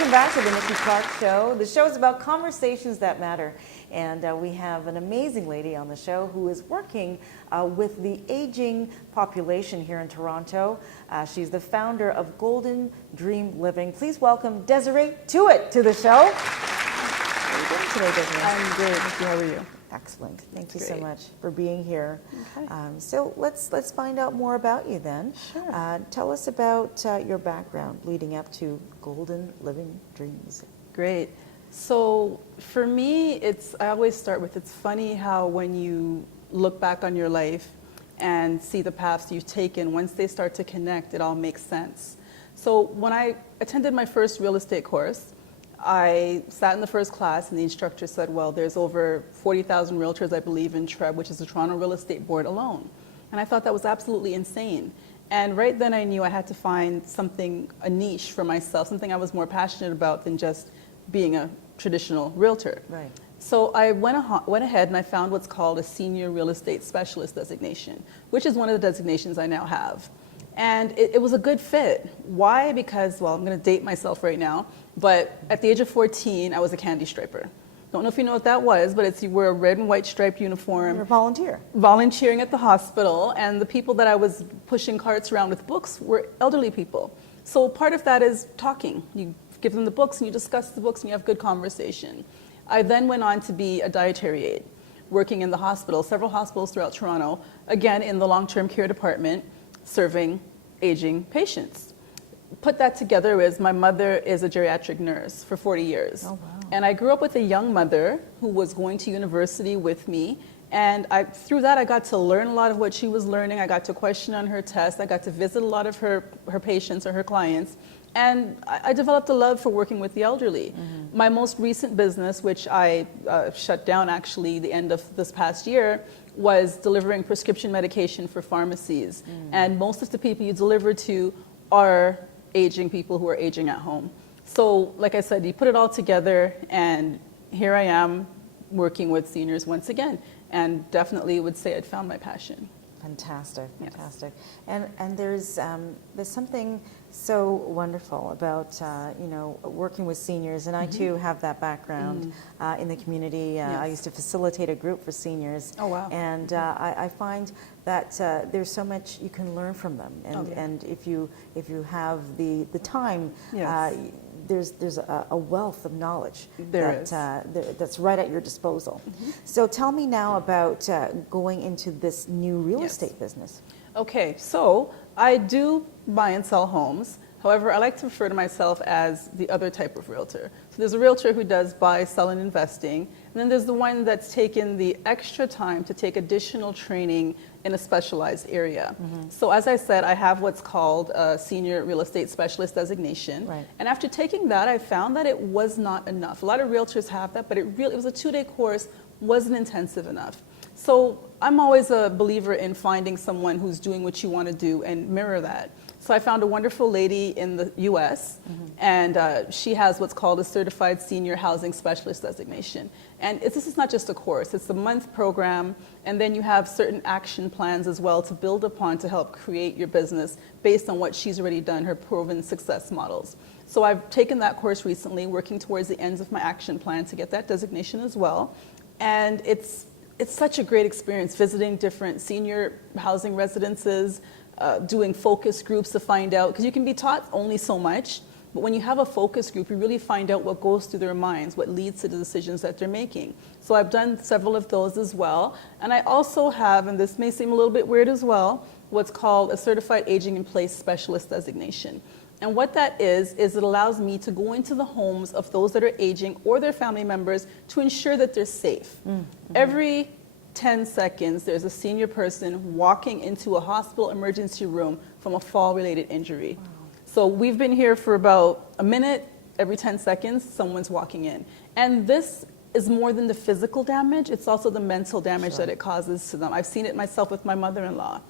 Welcome back to the Nikki Clarke Show. The show is about conversations that matter. And we have an amazing lady on the show who is working with the aging population here in Toronto. She's the founder of Golden Dream Living. Please welcome Desiree Tuitt to the show. How are you doing today, Desiree? I'm great. How are you? Excellent. Thank you Great. so much for being here. Okay. So let's find out more about you then. Sure. Tell us about your background leading up to Golden Living Dreams. Great. So for me, I always start with, it's funny how when you look back on your life and see the paths you've taken, once they start to connect, it all makes sense. So when I attended my first real estate course, I sat in the first class and the instructor said, well, there's over 40,000 realtors, I believe, in TREB, which is the Toronto Real Estate Board alone. And I thought that was absolutely insane. And right then I knew I had to find something, a niche for myself, something I was more passionate about than just being a traditional realtor. Right. So I went ahead and I found what's called a senior real estate specialist designation, which is one of the designations I now have. And it was a good fit. Why? Because, well, I'm going to date myself right now, but at the age of 14, I was a candy striper. Don't know if you know what that was, but it's you wear a red and white striped uniform. You're a volunteer. Volunteering at the hospital, and the people that I was pushing carts around with books were elderly people. So part of that is talking. You give them the books and you discuss the books and you have good conversation. I then went on to be a dietary aide, working in the hospital, several hospitals throughout Toronto, again in the long-term care department, serving aging patients. Put that together is my mother is a geriatric nurse for 40 years. Oh, wow. And I grew up with a young mother who was going to university with me. And through that, I got to learn a lot of what she was learning. I got to question on her tests. I got to visit a lot of her patients or her clients. And I developed a love for working with the elderly. Mm-hmm. My most recent business, which I shut down actually the end of this past year, was delivering prescription medication for pharmacies. And most of the people you deliver to are aging people who are aging at home. So like I said, you put it all together and here I am working with seniors once again, and definitely would say I'd found my passion. Fantastic, fantastic. Yes. And there's something so wonderful about working with seniors, and I too have that background in the community. Yes. I used to facilitate a group for seniors. Oh, wow. And I find that there's so much you can learn from them, and if you have the time. Yes. There's a wealth of knowledge that's right at your disposal. So tell me now about going into this new real estate business. Okay, so I do buy and sell homes. However, I like to refer to myself as the other type of realtor. So there's a realtor who does buy, sell, and investing. And then there's the one that's taken the extra time to take additional training in a specialized area. So as I said, I have what's called a senior real estate specialist designation. Right. And after taking that, I found that it was not enough. A lot of realtors have that, but it was a 2-day course, wasn't intensive enough. So I'm always a believer in finding someone who's doing what you want to do and mirror that. So I found a wonderful lady in the US, and she has what's called a Certified Senior Housing Specialist designation. And this is not just a course, it's a month program, and then you have certain action plans as well to build upon to help create your business based on what she's already done, her proven success models. So I've taken that course recently, working towards the ends of my action plan to get that designation as well. And it's such a great experience visiting different senior housing residences, doing focus groups to find out, because you can be taught only so much, but when you have a focus group, you really find out what goes through their minds, what leads to the decisions that they're making. So I've done several of those as well. And I also have, and this may seem a little bit weird as well, what's called a Certified Aging in Place Specialist designation. And what that is it allows me to go into the homes of those that are aging or their family members to ensure that they're safe. Every 10 seconds, there's a senior person walking into a hospital emergency room from a fall-related injury. Wow. So we've been here for about a minute. Every 10 seconds, someone's walking in. And this is more than the physical damage. It's also the mental damage that it causes to them. I've seen it myself with my mother-in-law.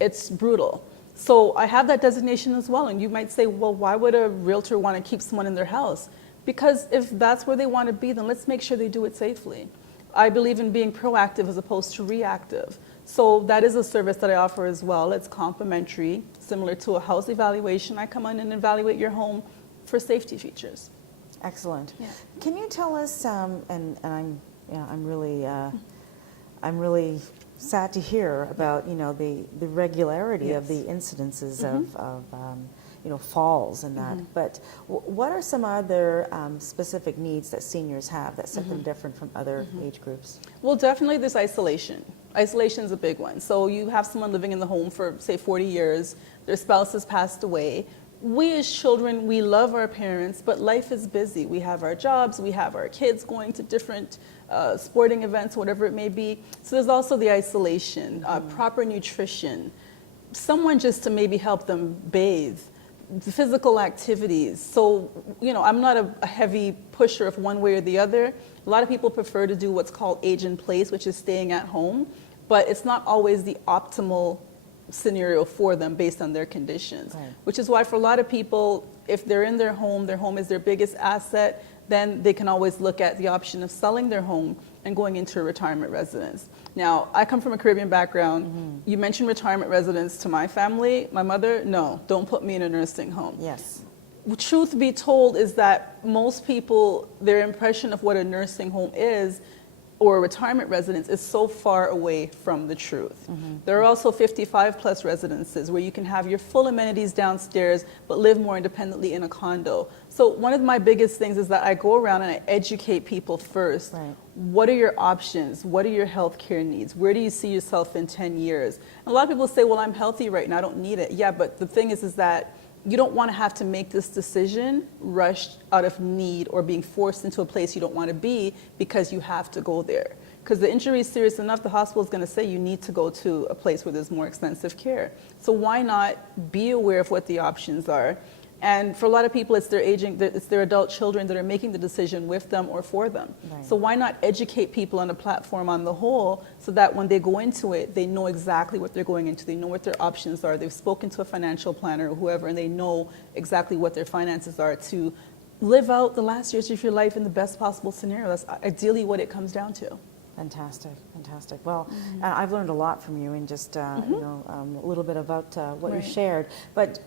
It's brutal. So I have that designation as well. And you might say, well, why would a realtor want to keep someone in their house? Because if that's where they want to be, then let's make sure they do it safely. I believe in being proactive as opposed to reactive. So that is a service that I offer as well. It's complimentary, similar to a house evaluation. I come in and evaluate your home for safety features. Excellent. Yeah. Can you tell us, and I'm really sad to hear about the regularity of the incidences of falls and that. But what are some other specific needs that seniors have that set them different from other age groups? Well, definitely there's isolation. Isolation is a big one. So you have someone living in the home for, say, 40 years, their spouse has passed away. We as children, we love our parents, but life is busy. We have our jobs, we have our kids going to different sporting events, whatever it may be. So there's also the isolation, proper nutrition, someone just to maybe help them bathe, the physical activities. So, I'm not a heavy pusher of one way or the other. A lot of people prefer to do what's called age in place, which is staying at home, but it's not always the optimal scenario for them based on their conditions, right. Which is why for a lot of people, if they're in their home is their biggest asset, then they can always look at the option of selling their home and going into a retirement residence. Now, I come from a Caribbean background. You mentioned retirement residence to my family. My mother, no, don't put me in a nursing home. Yes. Truth be told is that most people, their impression of what a nursing home is or a retirement residence is so far away from the truth. There are also 55 plus residences where you can have your full amenities downstairs but live more independently in a condo. So one of my biggest things is that I go around and I educate people first. Right. What are your options? What are your health care needs? Where do you see yourself in 10 years? And a lot of people say, well, I'm healthy right now, I don't need it. Yeah, but the thing is that you don't want to have to make this decision rushed out of need or being forced into a place you don't want to be because you have to go there. Because the injury is serious enough, the hospital is going to say you need to go to a place where there's more extensive care. So why not be aware of what the options are? And for a lot of people, it's their adult children that are making the decision with them or for them. Right. So why not educate people on a platform on the whole so that when they go into it, they know exactly what they're going into. They know what their options are. They've spoken to a financial planner or whoever, and they know exactly what their finances are to live out the last years of your life in the best possible scenario. That's ideally what it comes down to. Fantastic, fantastic. Well, I've learned a lot from you in just a little bit about what you shared. But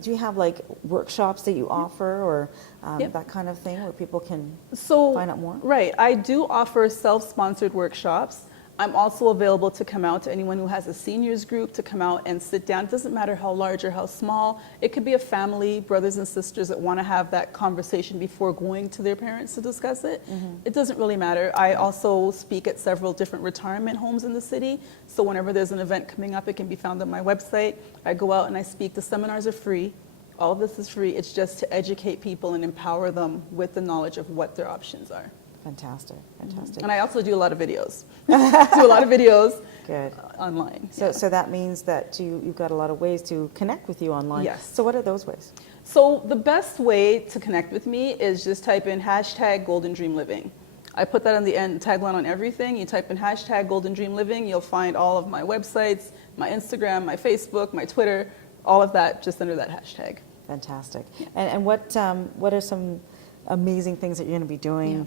do you have like workshops that you offer or that kind of thing where people can find out more? Right, I do offer self-sponsored workshops. I'm also available to come out to anyone who has a seniors group to come out and sit down. It doesn't matter how large or how small. It could be a family, brothers and sisters that want to have that conversation before going to their parents to discuss it. It doesn't really matter. I also speak at several different retirement homes in the city. So whenever there's an event coming up, it can be found on my website. I go out and I speak. The seminars are free. All of this is free. It's just to educate people and empower them with the knowledge of what their options are. Fantastic, fantastic. And I also do a lot of videos. Do a lot of videos Good. Online. So that means that you've got a lot of ways to connect with you online. Yes. So what are those ways? So the best way to connect with me is just type in hashtag Golden Dream Living. I put that on the end tagline on everything. You type in hashtag Golden Dream Living, you'll find all of my websites, my Instagram, my Facebook, my Twitter, all of that just under that hashtag. Fantastic. And what are some amazing things that you're going to be doing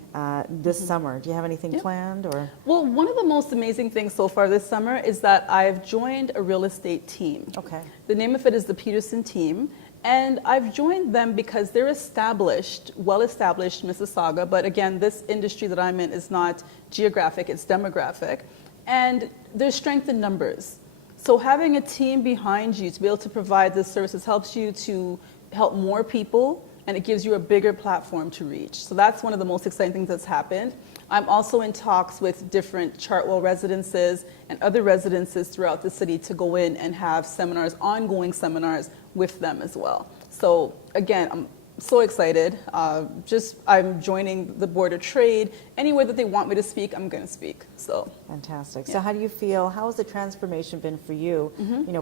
this summer? Do you have anything planned or? Well, one of the most amazing things so far this summer is that I've joined a real estate team. Okay. The name of it is the Peterson Team. And I've joined them because they're established, well-established Mississauga, but again, this industry that I'm in is not geographic, it's demographic. And there's strength in numbers. So having a team behind you to be able to provide this services helps you to help more people, and it gives you a bigger platform to reach. So that's one of the most exciting things that's happened. I'm also in talks with different Chartwell residences and other residences throughout the city to go in and have seminars, ongoing seminars with them as well. So again, I'm so excited. I'm joining the Board of Trade. Anywhere that they want me to speak, I'm going to speak. So fantastic. Yeah. So how do you feel? How has the transformation been for you?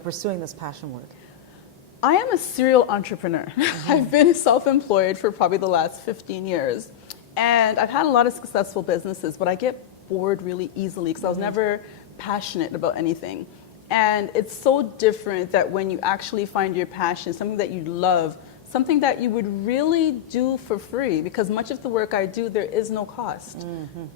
Pursuing this passion work? I am a serial entrepreneur. I've been self-employed for probably the last 15 years. And I've had a lot of successful businesses, but I get bored really easily because I was never passionate about anything. And it's so different that when you actually find your passion, something that you love, something that you would really do for free, because much of the work I do, there is no cost.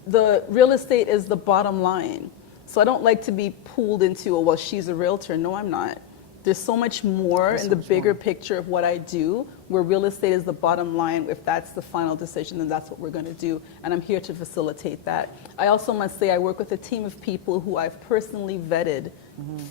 The real estate is the bottom line. So I don't like to be pulled into, oh, well, she's a realtor. No, I'm not. There's so much more in the bigger picture of what I do, where real estate is the bottom line. If that's the final decision, then that's what we're going to do. And I'm here to facilitate that. I also must say I work with a team of people who I've personally vetted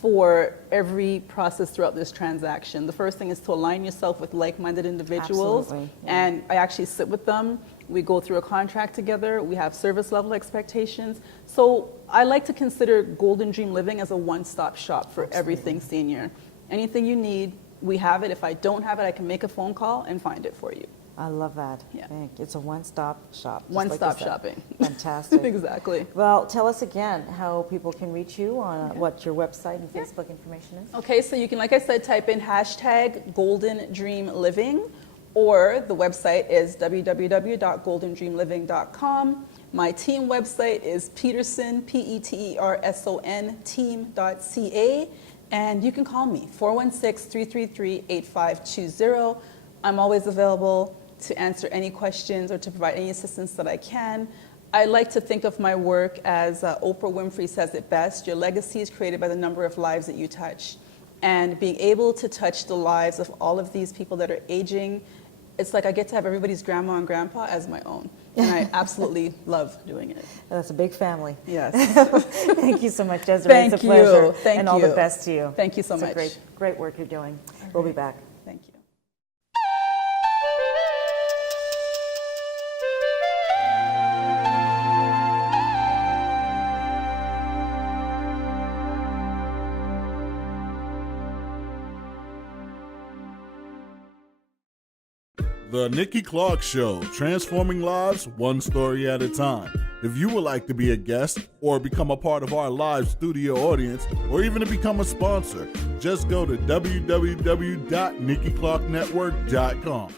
for every process throughout this transaction. The first thing is to align yourself with like-minded individuals. Absolutely. And I actually sit with them. We go through a contract together. We have service level expectations. So I like to consider Golden Dream Living as a one-stop shop for everything senior. Anything you need, we have it. If I don't have it, I can make a phone call and find it for you. I love that. Yeah. It's a one-stop shop. just One-stop like you said. shopping. Fantastic. Exactly. Well, tell us again how people can reach you on what your website and Facebook information is. Okay, so you can, like I said, type in hashtag Golden Dream Living, or the website is www.goldendreamliving.com. My team website is Peterson, Peterson, team.ca. And you can call me, 416-333-8520. I'm always available to answer any questions or to provide any assistance that I can. I like to think of my work as Oprah Winfrey says it best: your legacy is created by the number of lives that you touch. And being able to touch the lives of all of these people that are aging, it's like I get to have everybody's grandma and grandpa as my own. And I absolutely love doing it. That's a big family. Yes. Thank you so much, Desiree. Thank it's a pleasure. you. Thank and you. all the best to you. Thank you so It's much. a great work you're doing. We'll be back. Thank you. The Nikki Clarke Show, transforming lives one story at a time. If you would like to be a guest or become a part of our live studio audience, or even to become a sponsor, just go to www.NikkiClarkeNetwork.com.